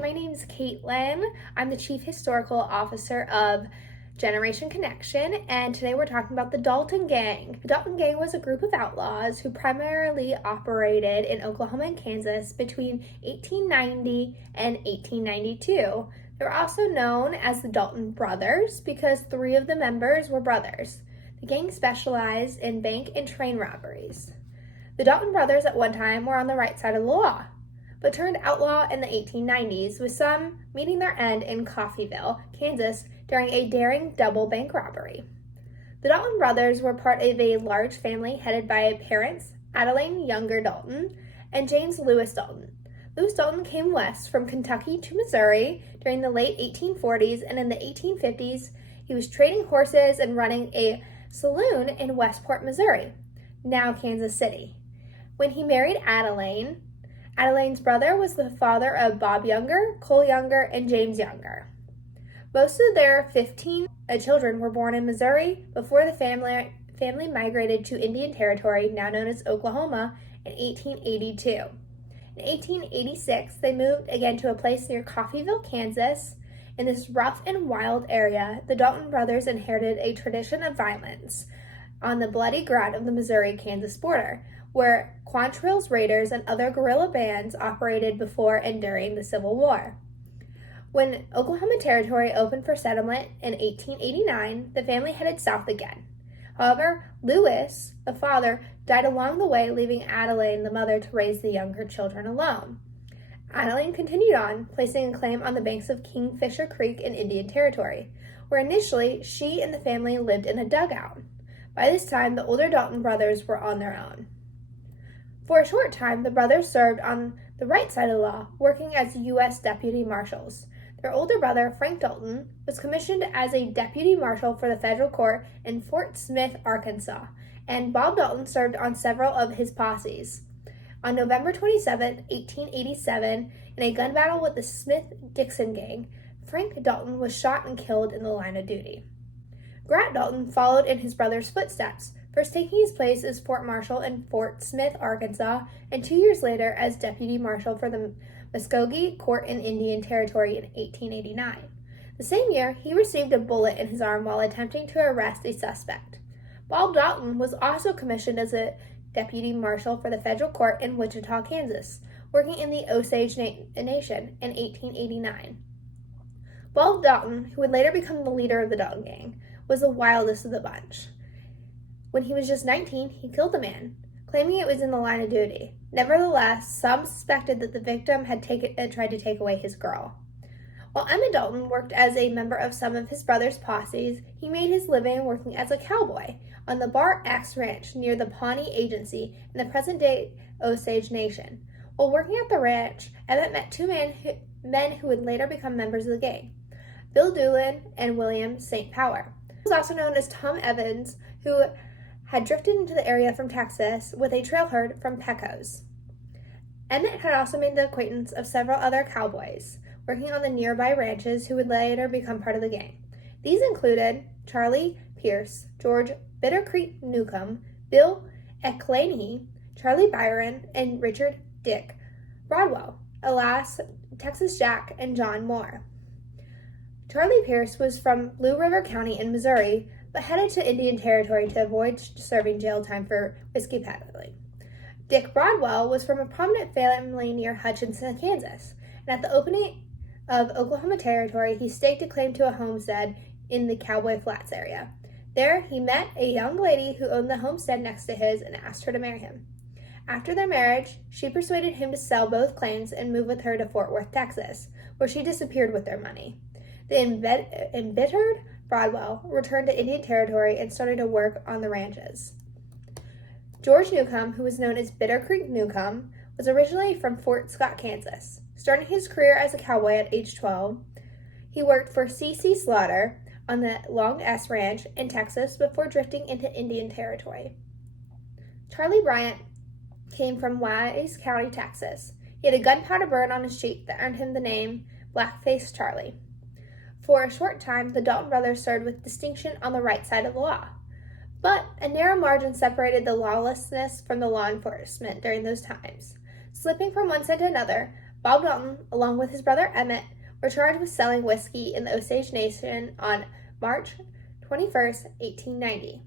my name is Caitlin. I'm the Chief Historical Officer of Generation Connection, and today we're talking about the Dalton Gang. The Dalton Gang was a group of outlaws who primarily operated in Oklahoma and Kansas between 1890 and 1892. They were also known as the Dalton Brothers because 3 of the members were brothers. The gang specialized in bank and train robberies. The Dalton Brothers at one time were on the right side of the law, but turned outlaw in the 1890s, with some meeting their end in Coffeyville, Kansas, during a daring double bank robbery. The Dalton brothers were part of a large family headed by parents Adeline Younger Dalton and James Lewis Dalton. Lewis Dalton came west from Kentucky to Missouri during the late 1840s, and in the 1850s, he was trading horses and running a saloon in Westport, Missouri, now Kansas City. When he married Adeline, Adeline's brother was the father of Bob Younger, Cole Younger, and James Younger. Most of their 15 children were born in Missouri before the family migrated to Indian Territory, now known as Oklahoma, in 1882. In 1886, they moved again to a place near Coffeyville, Kansas. In this rough and wild area, the Dalton brothers inherited a tradition of violence on the bloody ground of the Missouri-Kansas border, where Quantrill's Raiders and other guerrilla bands operated before and during the Civil War. When Oklahoma Territory opened for settlement in 1889, the family headed south again. However, Lewis, the father, died along the way, leaving Adeline, the mother, to raise the younger children alone. Adeline continued on, placing a claim on the banks of Kingfisher Creek in Indian Territory, where initially she and the family lived in a dugout. By this time, the older Dalton brothers were on their own. For a short time, the brothers served on the right side of the law, working as U.S. deputy marshals. Their older brother, Frank Dalton, was commissioned as a deputy marshal for the federal court in Fort Smith, Arkansas, and Bob Dalton served on several of his posses. On November 27, 1887, in a gun battle with the Smith-Dixon Gang, Frank Dalton was shot and killed in the line of duty. Grant Dalton followed in his brother's footsteps, first taking his place as Fort Marshal in Fort Smith, Arkansas, and 2 years later as Deputy Marshal for the Muskogee Court in Indian Territory in 1889. The same year, he received a bullet in his arm while attempting to arrest a suspect. Bob Dalton was also commissioned as a Deputy Marshal for the Federal Court in Wichita, Kansas, working in the Osage Nation in 1889. Bob Dalton, who would later become the leader of the Dalton Gang, was the wildest of the bunch. When he was just 19, he killed a man, claiming it was in the line of duty. Nevertheless, some suspected that the victim had tried to take away his girl. While Emmett Dalton worked as a member of some of his brother's posses, he made his living working as a cowboy on the Bar Axe Ranch near the Pawnee Agency in the present-day Osage Nation. While working at the ranch, Emmett met 2 men who would later become members of the gang, Bill Doolin and William St. Power. He was also known as Tom Evans, who had drifted into the area from Texas with a trail herd from Pecos. Emmett had also made the acquaintance of several other cowboys working on the nearby ranches who would later become part of the gang. These included Charlie Pierce, George Bitter Creek Newcomb, Bill Eclaney, Charlie Byron, and Richard Dick Broadwell, alas, Texas Jack, and John Moore. Charlie Pierce was from Blue River County in Missouri, but headed to Indian Territory to avoid serving jail time for whiskey peddling. Dick Broadwell was from a prominent family near Hutchinson, Kansas, and at the opening of Oklahoma Territory, he staked a claim to a homestead in the Cowboy Flats area. There, he met a young lady who owned the homestead next to his and asked her to marry him. After their marriage, she persuaded him to sell both claims and move with her to Fort Worth, Texas, where she disappeared with their money. The embittered Broadwell returned to Indian Territory and started to work on the ranches. George Newcomb, who was known as Bitter Creek Newcomb, was originally from Fort Scott, Kansas. Starting his career as a cowboy at age 12, he worked for C.C. Slaughter on the Long S Ranch in Texas before drifting into Indian Territory. Charlie Bryant came from Wise County, Texas. He had a gunpowder burn on his cheek that earned him the name Blackface Charlie. For a short time, the Dalton brothers served with distinction on the right side of the law. But a narrow margin separated the lawlessness from the law enforcement during those times. Slipping from one side to another, Bob Dalton, along with his brother Emmett, were charged with selling whiskey in the Osage Nation on March 21st, 1890.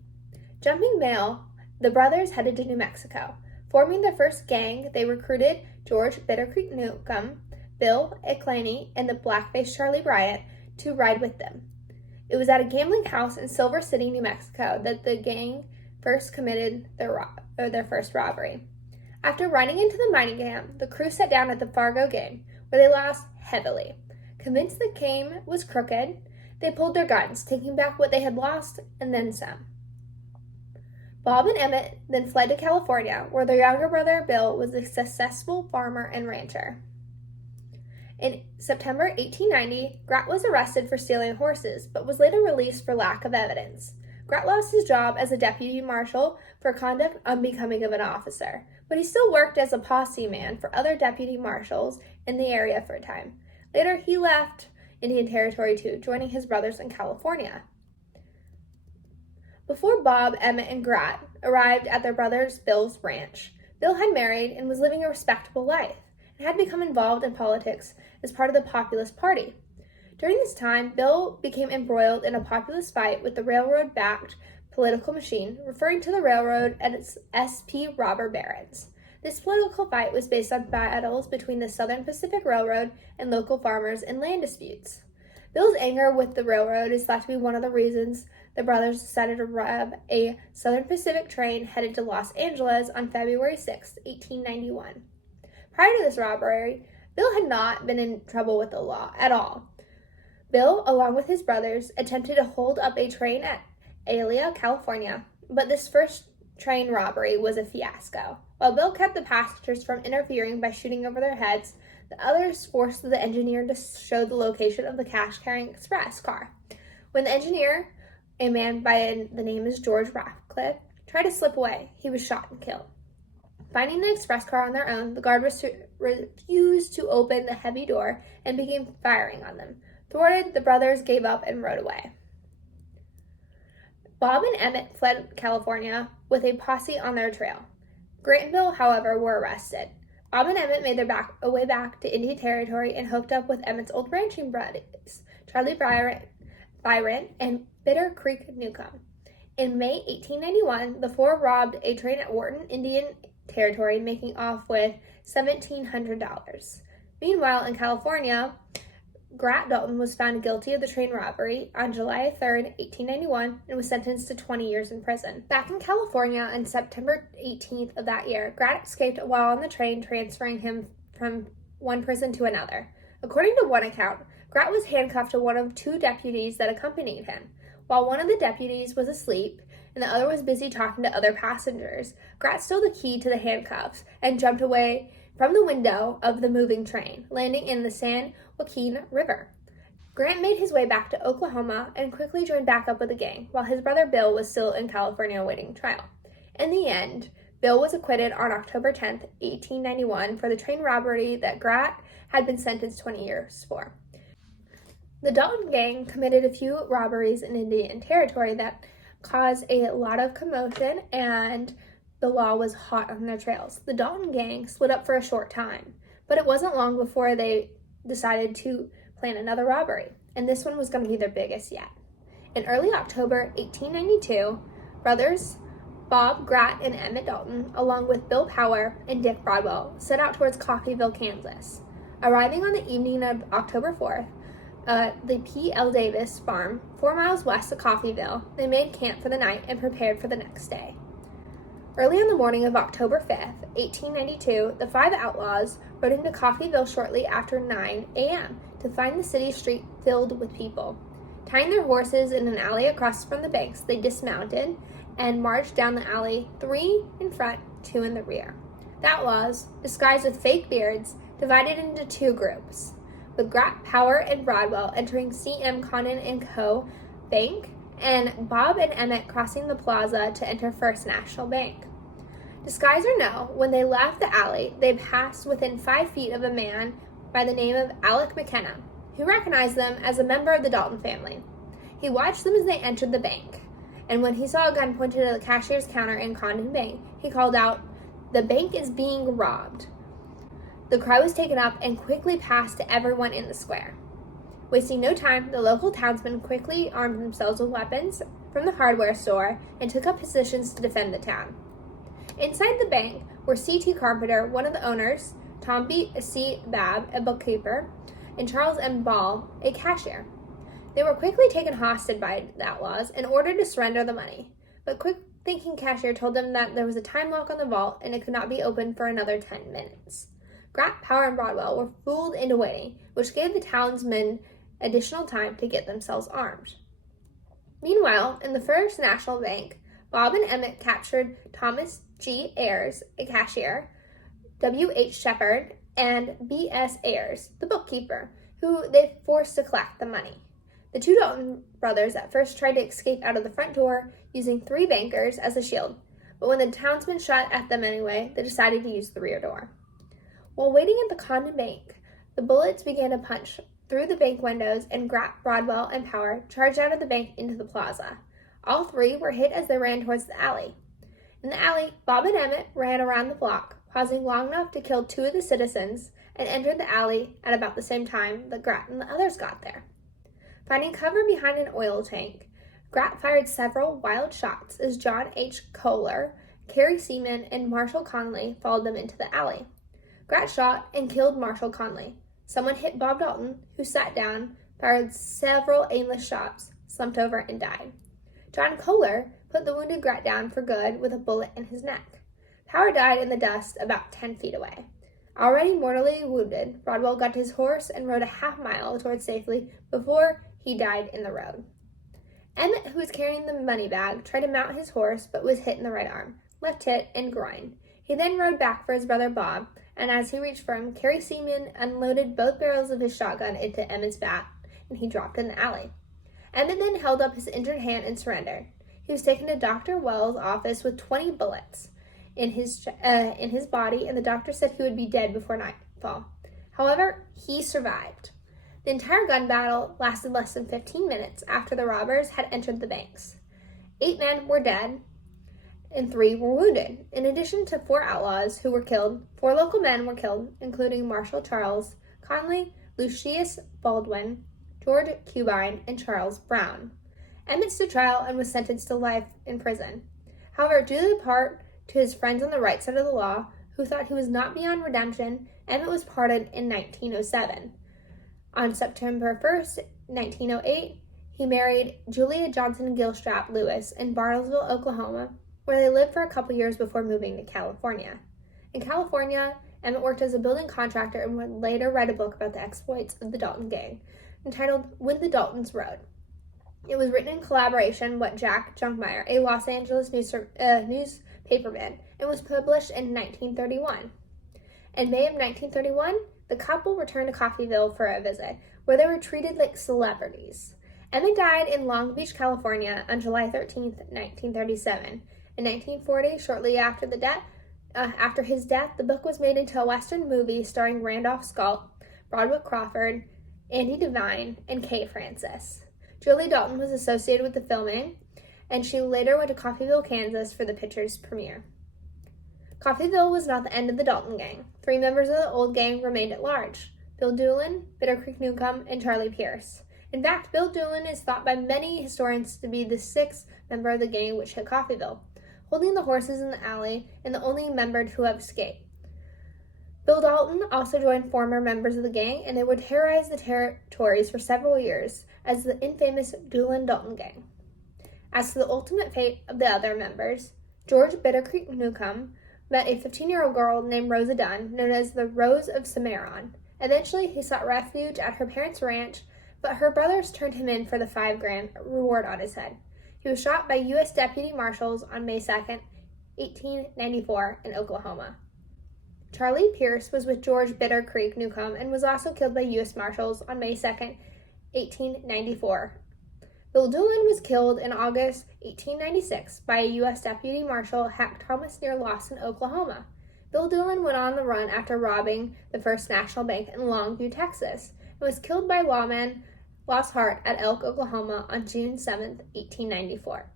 Jumping mail, the brothers headed to New Mexico. Forming their first gang, they recruited George Bitter Creek Newcomb, Bill Ecklany, and the blackface Charlie Bryant to ride with them. It was at a gambling house in Silver City, New Mexico, that the gang first committed their first robbery. After riding into the mining camp, the crew sat down at the Fargo game, where they lost heavily. Convinced the game was crooked, they pulled their guns, taking back what they had lost and then some. Bob and Emmett then fled to California, where their younger brother Bill was a successful farmer and rancher. In September 1890, Grat was arrested for stealing horses, but was later released for lack of evidence. Grat lost his job as a deputy marshal for conduct unbecoming of an officer, but he still worked as a posse man for other deputy marshals in the area for a time. Later, he left Indian Territory too, joining his brothers in California. Before Bob, Emmett, and Grat arrived at their brother Bill's ranch, Bill had married and was living a respectable life, and had become involved in politics as part of the Populist Party. During this time, Bill became embroiled in a populist fight with the railroad-backed political machine, referring to the railroad as SP robber barons. This political fight was based on battles between the Southern Pacific Railroad and local farmers in land disputes. Bill's anger with the railroad is thought to be one of the reasons the brothers decided to rob a Southern Pacific train headed to Los Angeles on February 6, 1891. Prior to this robbery, Bill had not been in trouble with the law at all. Bill, along with his brothers, attempted to hold up a train at Alia, California, but this first train robbery was a fiasco. While Bill kept the passengers from interfering by shooting over their heads, the others forced the engineer to show the location of the cash-carrying express car. When the engineer, a man by the name of George Ratcliffe, tried to slip away, he was shot and killed. Finding the express car on their own, the guard refused to open the heavy door and began firing on them. Thwarted, the brothers gave up and rode away. Bob and Emmett fled California with a posse on their trail. Grant and Bill, however, were arrested. Bob and Emmett made their way back to Indian Territory and hooked up with Emmett's old ranching buddies, Charlie Bryant and Bitter Creek Newcomb. In May 1891, the four robbed a train at Wharton, Indian Territory, making off with $1,700. Meanwhile, in California, Grat Dalton was found guilty of the train robbery on July 3, 1891, and was sentenced to 20 years in prison. Back in California on September 18th of that year, Grat escaped while on the train, transferring him from one prison to another. According to one account, Grat was handcuffed to one of two deputies that accompanied him. While one of the deputies was asleep and the other was busy talking to other passengers, Grat stole the key to the handcuffs and jumped away from the window of the moving train, landing in the San Joaquin River. Grant made his way back to Oklahoma and quickly joined back up with the gang, while his brother Bill was still in California awaiting trial. In the end, Bill was acquitted on October 10, 1891, for the train robbery that Grat had been sentenced 20 years for. The Dalton gang committed a few robberies in Indian Territory that caused a lot of commotion, and the law was hot on their trails. The Dalton gang split up for a short time, but it wasn't long before they decided to plan another robbery, and this one was going to be their biggest yet. In early October 1892, brothers Bob, Grat, and Emmett Dalton, along with Bill Power and Dick Broadwell, set out towards Coffeyville, Kansas. Arriving on the evening of October 4th, the P.L. Davis farm, 4 miles west of Coffeyville, they made camp for the night and prepared for the next day. Early on the morning of October 5th, 1892, the five outlaws rode into Coffeyville shortly after 9 a.m. to find the city street filled with people. Tying their horses in an alley across from the banks, they dismounted and marched down the alley, 3 in front, 2 in the rear. The outlaws, disguised with fake beards, divided into 2 groups, with Grat, Power, and Broadwell entering C.M. Condon & Co. Bank, and Bob and Emmett crossing the plaza to enter First National Bank. Disguise or no, when they left the alley, they passed within 5 feet of a man by the name of Alec McKenna, who recognized them as a member of the Dalton family. He watched them as they entered the bank, and when he saw a gun pointed at the cashier's counter in Condon Bank, he called out, "The bank is being robbed." The cry was taken up and quickly passed to everyone in the square. Wasting no time, the local townsmen quickly armed themselves with weapons from the hardware store and took up positions to defend the town. Inside the bank were C.T. Carpenter, one of the owners, Tom C. Babb, a bookkeeper, and Charles M. Ball, a cashier. They were quickly taken hostage by the outlaws and ordered to surrender the money, but quick-thinking cashier told them that there was a time lock on the vault and it could not be opened for another 10 minutes. Grat, Power, and Broadwell were fooled into waiting, which gave the townsmen additional time to get themselves armed. Meanwhile, in the First National Bank, Bob and Emmett captured Thomas G. Ayers, a cashier, W.H. Shepard, and B.S. Ayers, the bookkeeper, who they forced to collect the money. The two Dalton brothers at first tried to escape out of the front door using 3 bankers as a shield, but when the townsmen shot at them anyway, they decided to use the rear door. While waiting at the Condon Bank, the bullets began to punch through the bank windows, and Grat, Broadwell, and Power charged out of the bank into the plaza. All 3 were hit as they ran towards the alley. In the alley, Bob and Emmett ran around the block, pausing long enough to kill 2 of the citizens, and entered the alley at about the same time that Grat and the others got there. Finding cover behind an oil tank, Grat fired several wild shots as John H. Kohler, Carrie Seaman, and Marshall Conley followed them into the alley. Grat shot and killed Marshall Conley. Someone hit Bob Dalton, who sat down, fired several aimless shots, slumped over, and died. John Kohler put the wounded Grat down for good with a bullet in his neck. Power died in the dust about 10 feet away. Already mortally wounded, Broadwell got to his horse and rode a half-mile towards safety before he died in the road. Emmett, who was carrying the money bag, tried to mount his horse but was hit in the right arm, left hip, and groin. He then rode back for his brother Bob, and as he reached for him, Carrie Seaman unloaded both barrels of his shotgun into Emmett's back, and he dropped in the alley. Emmett then held up his injured hand and surrendered. He was taken to Dr. Wells' office with 20 bullets in his body, and the doctor said he would be dead before nightfall. However, he survived. The entire gun battle lasted less than 15 minutes after the robbers had entered the banks. 8 men were dead, and 3 were wounded. In addition to 4 outlaws who were killed, 4 local men were killed, including Marshal Charles Conley, Lucius Baldwin, George Cubine, and Charles Brown. Emmett stood trial and was sentenced to life in prison. However, due to his friends on the right side of the law, who thought he was not beyond redemption, Emmett was pardoned in 1907. On September 1st, 1908, he married Julia Johnson Gilstrap Lewis in Bartlesville, Oklahoma, where they lived for a couple years before moving to California. In California, Emmett worked as a building contractor and would later write a book about the exploits of the Dalton Gang, entitled When the Daltons Rode. It was written in collaboration with Jack Junkmeyer, a Los Angeles newspaperman, and was published in 1931. In May of 1931, the couple returned to Coffeyville for a visit, where they were treated like celebrities. Emmett died in Long Beach, California on July 13, 1937. In 1940, shortly after his death, the book was made into a Western movie starring Randolph Scott, Broderick Crawford, Andy Devine, and Kay Francis. Julie Dalton was associated with the filming, and she later went to Coffeyville, Kansas for the picture's premiere. Coffeyville was not the end of the Dalton Gang. 3 members of the old gang remained at large: Bill Doolin, Bitter Creek Newcomb, and Charlie Pierce. In fact, Bill Doolin is thought by many historians to be the 6th member of the gang which hit Coffeyville, holding the horses in the alley and the only member to have escaped. Bill Dalton also joined former members of the gang, and they would terrorize the territories for several years as the infamous Doolin-Dalton Gang. As to the ultimate fate of the other members, George Bitter Creek Newcomb met a 15-year-old girl named Rosa Dunn, known as the Rose of Cimarron. Eventually, he sought refuge at her parents' ranch, but her brothers turned him in for the $5,000 reward on his head. He was shot by U.S. Deputy Marshals on May 2nd, 1894, in Oklahoma. Charlie Pierce was with George Bitter Creek Newcomb and was also killed by U.S. Marshals on May 2nd, 1894. Bill Doolin was killed in August 1896 by a U.S. Deputy Marshal Hack Thomas near Lawson, Oklahoma. Bill Doolin went on the run after robbing the First National Bank in Longview, Texas, and was killed by lawman Lost Hart at Elk, Oklahoma on June 7, 1894.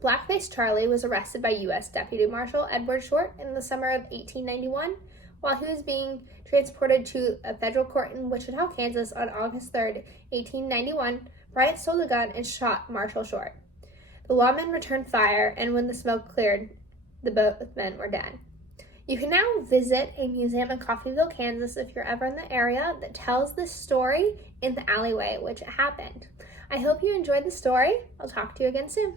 Blackface Charlie was arrested by U.S. Deputy Marshal Edward Short in the summer of 1891 while he was being transported to a federal court in Wichita, Kansas on August 3rd, 1891, Bryant stole a gun and shot Marshall Short. The lawman returned fire, and when the smoke cleared, both men were dead. You can now visit a museum in Coffeyville, Kansas, if you're ever in the area, that tells this story in the alleyway which it happened. I hope you enjoyed the story. I'll talk to you again soon.